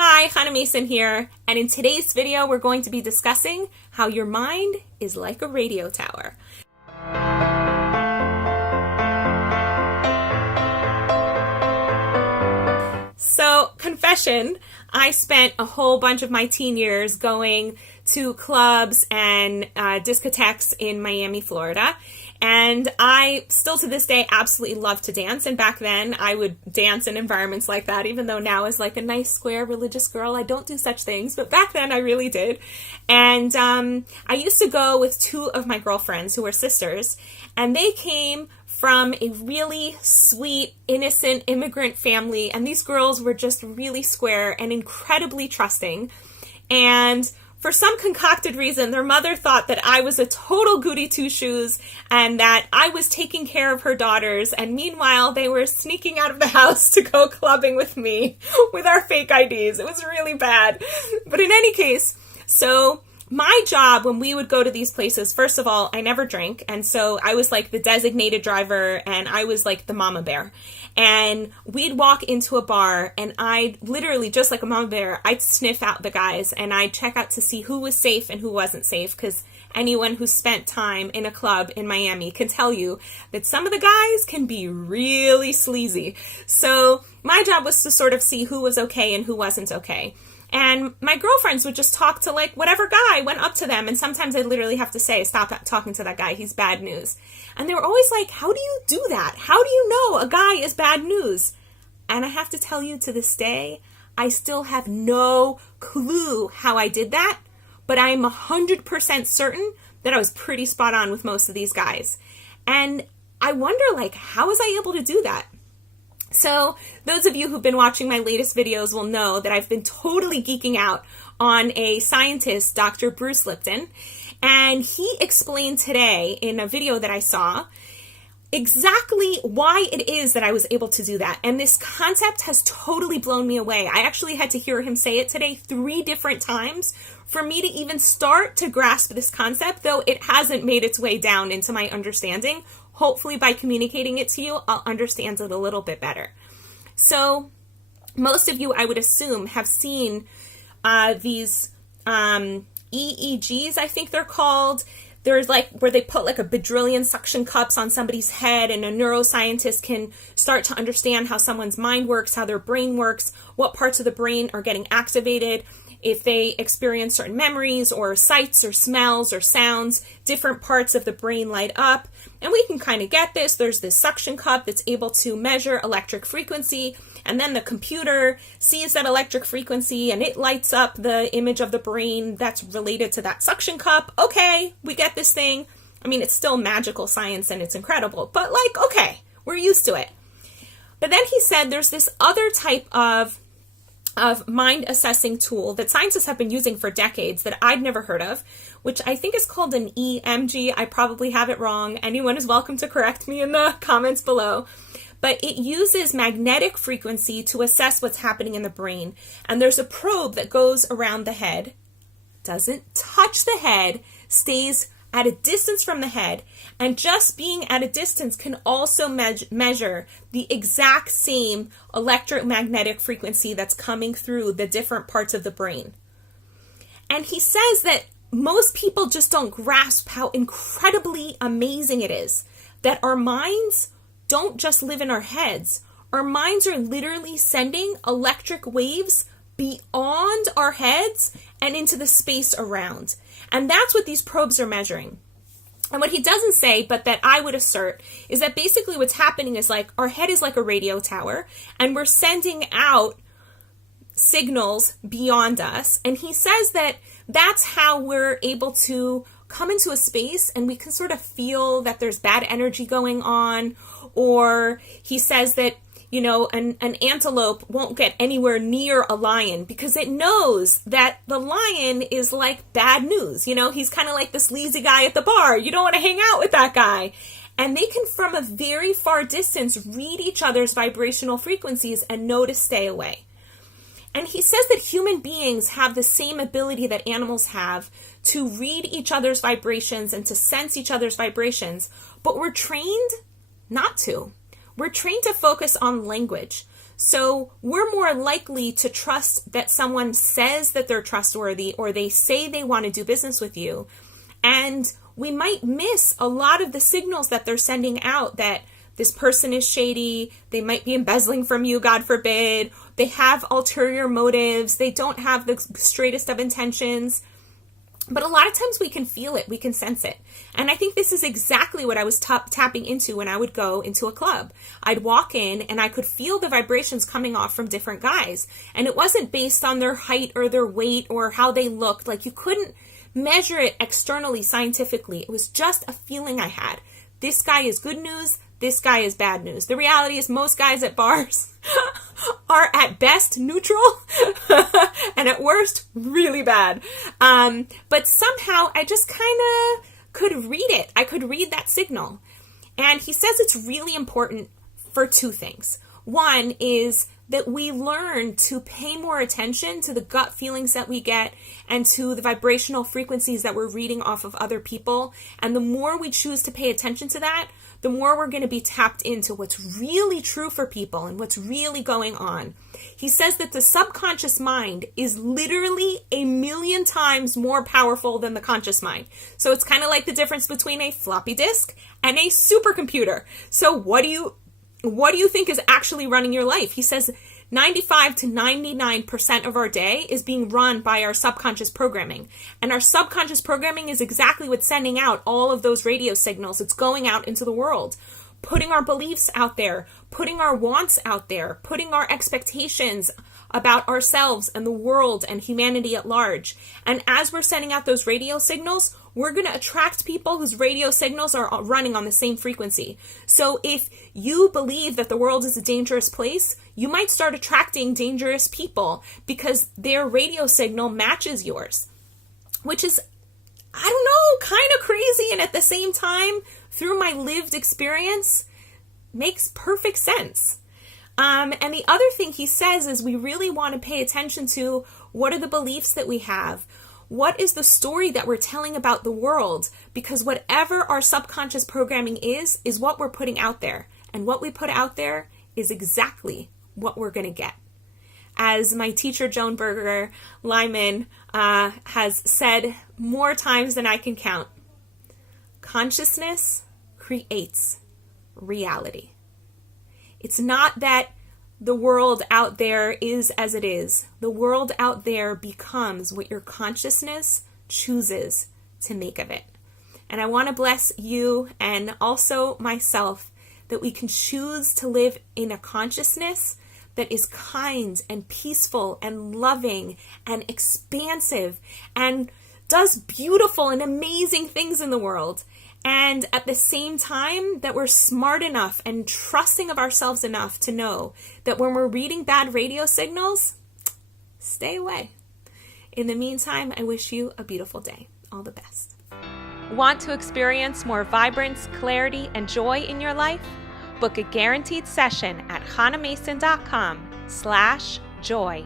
Hi, Hannah Mason here, and in today's video we're going to be discussing how your mind is like a radio tower. So, confession, I spent a whole bunch of my teen years going to clubs and discotheques in Miami, Florida. And I still to this day absolutely love to dance. And back then I would dance in environments like that, even though now as like a nice square religious girl, I don't do such things. But back then I really did. And I used to go with two of my girlfriends who were sisters, and they came from a really sweet, innocent immigrant family. And these girls were just really square and incredibly trusting. And for some concocted reason, their mother thought that I was a total goody two-shoes and that I was taking care of her daughters. And meanwhile, they were sneaking out of the house to go clubbing with me with our fake IDs. It was really bad. But in any case, so my job when we would go to these places, first of all, I never drank. And so I was like the designated driver and I was like the mama bear. And we'd walk into a bar and I'd literally, just like a mama bear, I'd sniff out the guys and I'd check out to see who was safe and who wasn't safe, because anyone who spent time in a club in Miami can tell you that some of the guys can be really sleazy. So my job was to sort of see who was okay and who wasn't okay. And my girlfriends would just talk to like whatever guy went up to them. And sometimes I'd literally have to say, stop talking to that guy. He's bad news. And they were always like, how do you do that? How do you know a guy is bad news? And I have to tell you, to this day, I still have no clue how I did that. But I'm 100% certain that I was pretty spot on with most of these guys. And I wonder, like, how was I able to do that? So those of you who've been watching my latest videos will know that I've been totally geeking out on a scientist, Dr. Bruce Lipton, and he explained today in a video that I saw exactly why it is that I was able to do that. And this concept has totally blown me away. I actually had to hear him say it today 3 different times for me to even start to grasp this concept, though it hasn't made its way down into my understanding. Hopefully by communicating it to you, I'll understand it a little bit better. So most of you, I would assume, have seen these EEGs, I think they're called. There's like where they put like a bajillion suction cups on somebody's head, and a neuroscientist can start to understand how someone's mind works, how their brain works, what parts of the brain are getting activated, if they experience certain memories or sights or smells or sounds, different parts of the brain light up. And we can kind of get this. There's this suction cup that's able to measure electric frequency, and then the computer sees that electric frequency and it lights up the image of the brain that's related to that suction cup. Okay, we get this thing. I mean, it's still magical science and it's incredible, but like, okay, we're used to it. But then he said there's this other type of mind assessing tool that scientists have been using for decades that I'd never heard of, which I think is called an EMG. I probably have it wrong. Anyone is welcome to correct me in the comments below. But it uses magnetic frequency to assess what's happening in the brain. And there's a probe that goes around the head, doesn't touch the head, stays at a distance from the head, and just being at a distance can also measure the exact same electromagnetic frequency that's coming through the different parts of the brain. And he says that most people just don't grasp how incredibly amazing it is that our minds don't just live in our heads. Our minds are literally sending electric waves beyond our heads and into the space around. And that's what these probes are measuring. And what he doesn't say, but that I would assert, is that basically what's happening is like our head is like a radio tower and we're sending out signals beyond us. And he says that that's how we're able to come into a space and we can sort of feel that there's bad energy going on. Or he says that, you know, an antelope won't get anywhere near a lion because it knows that the lion is like bad news. You know, he's kind of like the sleazy guy at the bar. You don't want to hang out with that guy. And they can, from a very far distance, read each other's vibrational frequencies and know to stay away. And he says that human beings have the same ability that animals have to read each other's vibrations and to sense each other's vibrations, but we're trained not to. We're trained to focus on language. So we're more likely to trust that someone says that they're trustworthy or they say they want to do business with you. And we might miss a lot of the signals that they're sending out, that this person is shady, they might be embezzling from you, God forbid, they have ulterior motives, they don't have the straightest of intentions. But a lot of times we can feel it, we can sense it. And I think this is exactly what I was tapping into when I would go into a club. I'd walk in and I could feel the vibrations coming off from different guys. And it wasn't based on their height or their weight or how they looked. Like, you couldn't measure it externally, scientifically. It was just a feeling I had. This guy is good news. This guy is bad news. The reality is most guys at bars are at best neutral and at worst really bad. But somehow I just kind of could read it. I could read that signal. And he says it's really important for two things. One is that we learn to pay more attention to the gut feelings that we get and to the vibrational frequencies that we're reading off of other people. And the more we choose to pay attention to that, the more we're going to be tapped into what's really true for people and what's really going on. He says that the subconscious mind is literally 1,000,000 times more powerful than the conscious mind. So it's kind of like the difference between a floppy disk and a supercomputer. So what do you think is actually running your life? He says 95 to 99% of our day is being run by our subconscious programming. And our subconscious programming is exactly what's sending out all of those radio signals. It's going out into the world, putting our beliefs out there, putting our wants out there, putting our expectations about ourselves and the world and humanity at large. And as we're sending out those radio signals, we're going to attract people whose radio signals are running on the same frequency. So if you believe that the world is a dangerous place, you might start attracting dangerous people because their radio signal matches yours, which is, I don't know, kind of crazy. And at the same time, through my lived experience, makes perfect sense. And the other thing he says is we really want to pay attention to what are the beliefs that we have. What is the story that we're telling about the world? Because whatever our subconscious programming is what we're putting out there. And what we put out there is exactly what we're going to get. As my teacher, Joan Berger Lyman, has said more times than I can count, consciousness creates reality. It's not that the world out there is as it is. The world out there becomes what your consciousness chooses to make of it. And I want to bless you and also myself that we can choose to live in a consciousness that is kind and peaceful and loving and expansive and does beautiful and amazing things in the world. And at the same time, that we're smart enough and trusting of ourselves enough to know that when we're reading bad radio signals, stay away. In the meantime, I wish you a beautiful day. All the best. Want to experience more vibrance, clarity, and joy in your life? Book a guaranteed session at hanamason.com/joy.